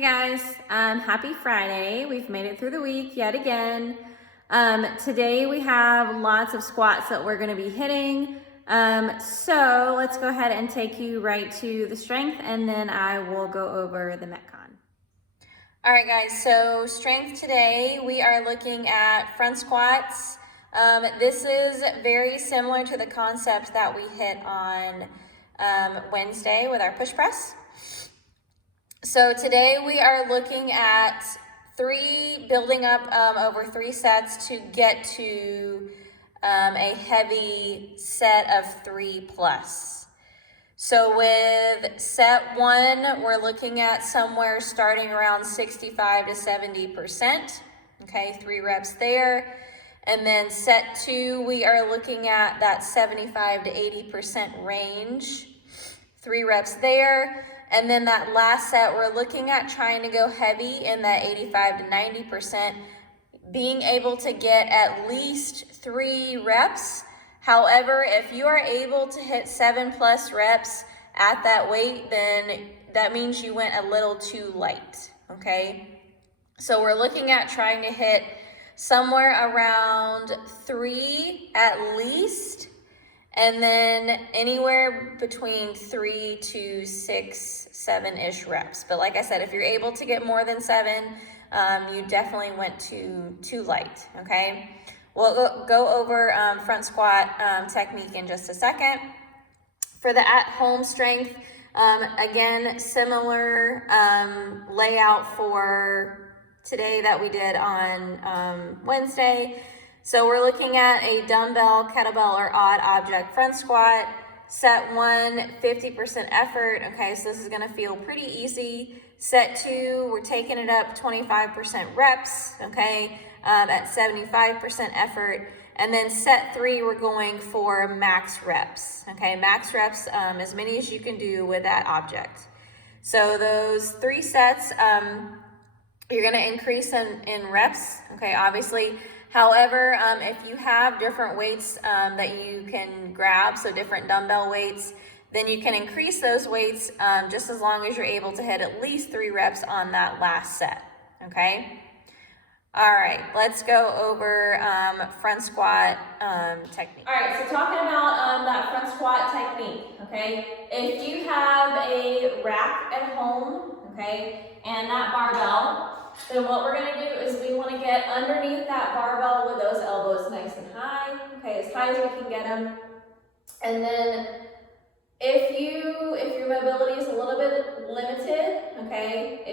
Hey guys, happy Friday. We've made it through the week yet again. Today we have lots of squats that we're gonna be hitting. So let's go ahead and take you right to the strength and then I will go over the Metcon. All right guys, so strength today, we are looking at front squats. This is very similar to the concept that we hit on Wednesday with our push press. So today we are looking at building up over 3 sets to get to a heavy set of 3 plus. So with set 1, we're looking at somewhere starting around 65 to 70%. Okay, 3 reps there. And then set 2, we are looking at that 75 to 80% range. 3 reps there. And then that last set, we're looking at trying to go heavy in that 85 to 90%, being able to get at least 3 reps. However, if you are able to hit 7+ reps at that weight, then that means you went a little too light, okay? So we're looking at trying to hit somewhere around 3 at least, and then anywhere between 3 to 6, 7-ish reps. But like I said, if you're able to get more than 7, you definitely went too light, okay? We'll go over front squat technique in just a second. For the at-home strength, again, similar layout for today that we did on Wednesday. So we're looking at a dumbbell, kettlebell, or odd object front squat. Set 1, 50% effort. Okay, so this is gonna feel pretty easy. Set 2, we're taking it up 25% reps, okay, at 75% effort. And then set 3, we're going for max reps, okay? Max reps, as many as you can do with that object. So those 3 sets, you're gonna increase in reps, okay, obviously. However, if you have different weights that you can grab, so different dumbbell weights, then you can increase those weights just as long as you're able to hit at least 3 reps on that last set, okay? All right, let's go over front squat technique. All right, so talking about that front squat technique, okay? If you have a rack at home, okay, and that barbell, then what we're gonna do is we wanna get underneath that barbell with those elbows nice and high, okay, as high as we can get them. And then if your mobility is a little bit limited, okay,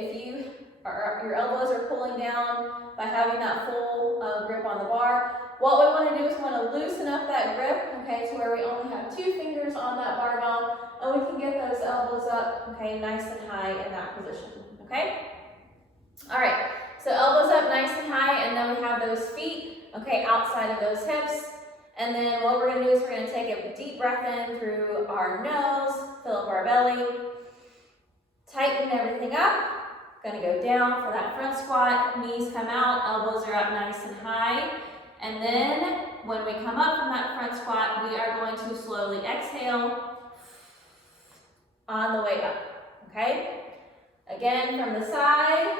your elbows are pulling down by having that full grip on the bar, what we wanna do is we wanna loosen up that grip, okay, to where we only have 2 fingers on that barbell, and we can get those elbows up, okay, nice and high in that position, okay? All right, so elbows up nice and high, and then we have those feet, okay, outside of those hips. And then what we're gonna do is we're gonna take a deep breath in through our nose, fill up our belly, tighten everything up. Gonna go down for that front squat, knees come out, elbows are up nice and high. And then when we come up from that front squat, we are going to slowly exhale on the way up, okay? Again, from the side,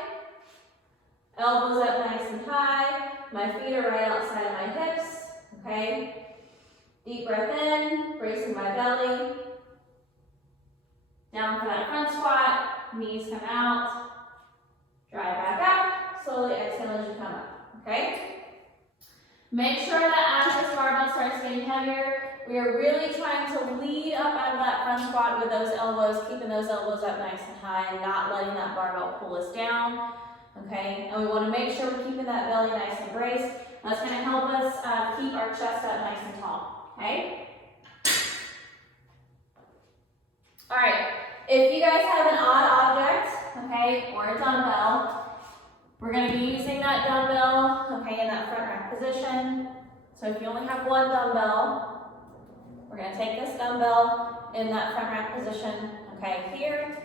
elbows up nice and high. My feet are right outside of my hips, okay? Deep breath in, bracing my belly. Down for that front squat, knees come out. Drive back up, slowly exhale as you come up, okay? Make sure that as this barbell starts getting heavier, we are really trying to lead up out of that front squat with those elbows, keeping those elbows up nice and high and not letting that barbell pull us down, okay? And we want to make sure we're keeping that belly nice and braced. That's going to help us keep our chest up nice and tall, okay? All right, if you guys have an odd object, okay, or a dumbbell, we're going to be using that dumbbell, okay, in that front rack position. So if you only have one dumbbell, we're going to take this dumbbell in that front rack position, okay, here,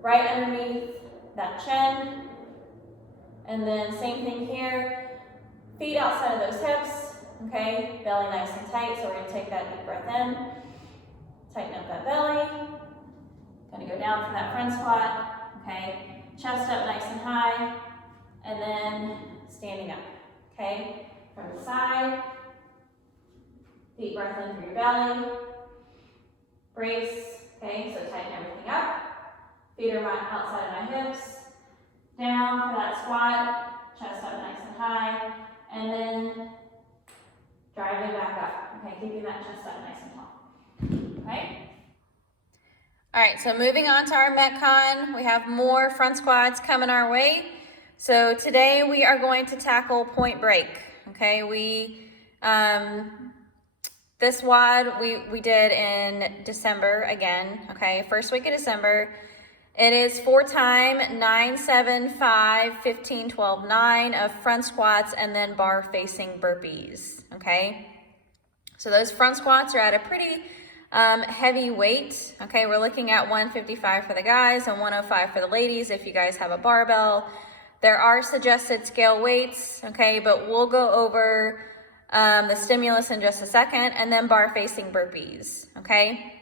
right underneath that chin. And then same thing here, feet outside of those hips, okay, belly nice and tight. So we're going to take that deep breath in, tighten up that belly. Going to go down for that front squat, okay. chest up nice and high, and then standing up, okay? From the side, deep breath in through your belly, brace, okay, so tighten everything up. Feet are outside of my hips, down for that squat, chest up nice and high, and then driving back up, okay, keeping that chest up nice and tall, okay? All right, so moving on to our Metcon, we have more front squats coming our way. So today we are going to tackle point break, okay? This WOD we did in December again, okay? First week of December. It is 4-time 9, 7, 5, 15, 12, 9 of front squats and then bar facing burpees, okay? So those front squats are at a pretty heavy weight, okay? We're looking at 155 for the guys and 105 for the ladies if you guys have a barbell. There are suggested scale weights, okay? But we'll go over the stimulus in just a second, and then bar facing burpees, okay?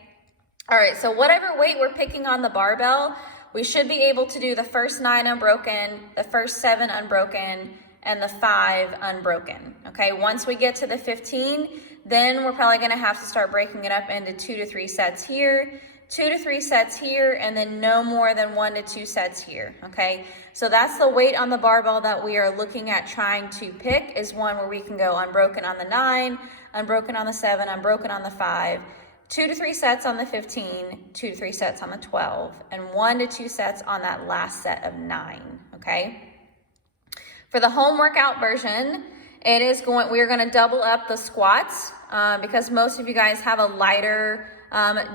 All right, so whatever weight we're picking on the barbell, we should be able to do the first 9 unbroken, the first 7 unbroken, and the 5 unbroken, okay? Once we get to the 15, then we're probably gonna have to start breaking it up into 2 to 3 sets here, 2 to 3 sets here, and then no more than 1 to 2 sets here, okay? So that's the weight on the barbell that we are looking at trying to pick, is one where we can go unbroken on the 9, unbroken on the 7, unbroken on the 5, 2 to 3 sets on the 15, 2 to 3 sets on the 12, and 1 to 2 sets on that last set of 9, okay? For the home workout version, we're gonna double up the squats because most of you guys have a lighter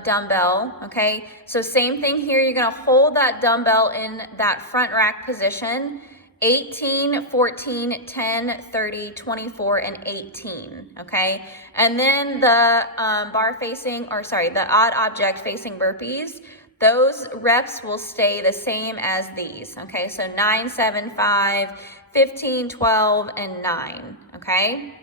dumbbell, okay? So same thing here, you're gonna hold that dumbbell in that front rack position, 18, 14, 10, 30, 24, and 18, okay? And then the the odd object facing burpees, those reps will stay the same as these, okay? So 9, 7, 5, 15, 12, and 9, okay?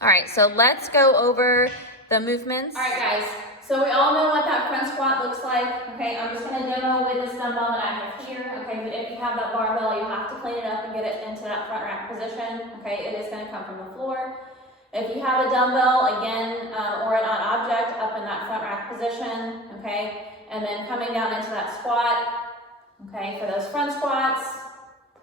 All right, so let's go over the movements. All right, guys, so we all know what that front squat looks like, okay? I'm just gonna demo with this dumbbell that I have here, okay? But if you have that barbell, you have to clean it up and get it into that front rack position, okay? It is gonna come from the floor. If you have a dumbbell, again, or an odd object up in that front rack position, okay? And then coming down into that squat, okay? For those front squats,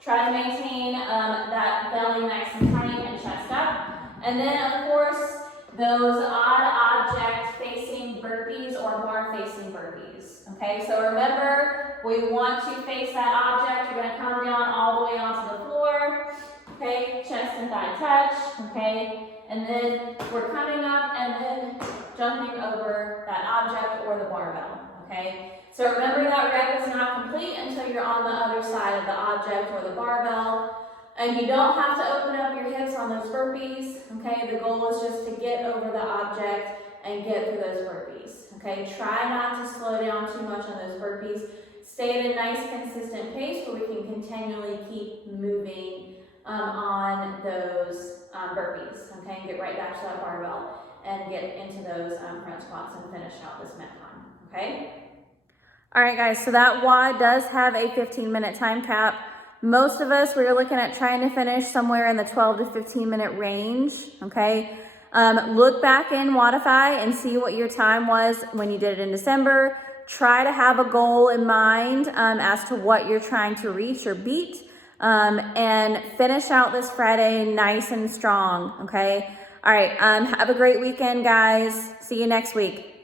try to maintain that belly nice and tight and chest up. And then, of course, those odd object facing burpees or bar facing burpees, okay? So remember, we want to face that object. You're gonna come down all the way onto the floor, okay? Chest and thigh touch, okay? And then we're coming up and then jumping over that object or the barbell, okay? So remember that rep is not complete until you're on the other side of the object or the barbell. And you don't have to open up your hips on those burpees, okay? The goal is just to get over the object and get through those burpees, okay? Try not to slow down too much on those burpees. Stay at a nice consistent pace where we can continually keep moving on those burpees, okay? And get right back to that barbell and get into those front squats and finish out this Metcon, okay? All right, guys, so that WOD does have a 15-minute time cap. Most of us, we're looking at trying to finish somewhere in the 12 to 15-minute range, okay? Look back in Wodify and see what your time was when you did it in December. Try to have a goal in mind as to what you're trying to reach or beat, and finish out this Friday nice and strong, okay? All right, have a great weekend, guys. See you next week.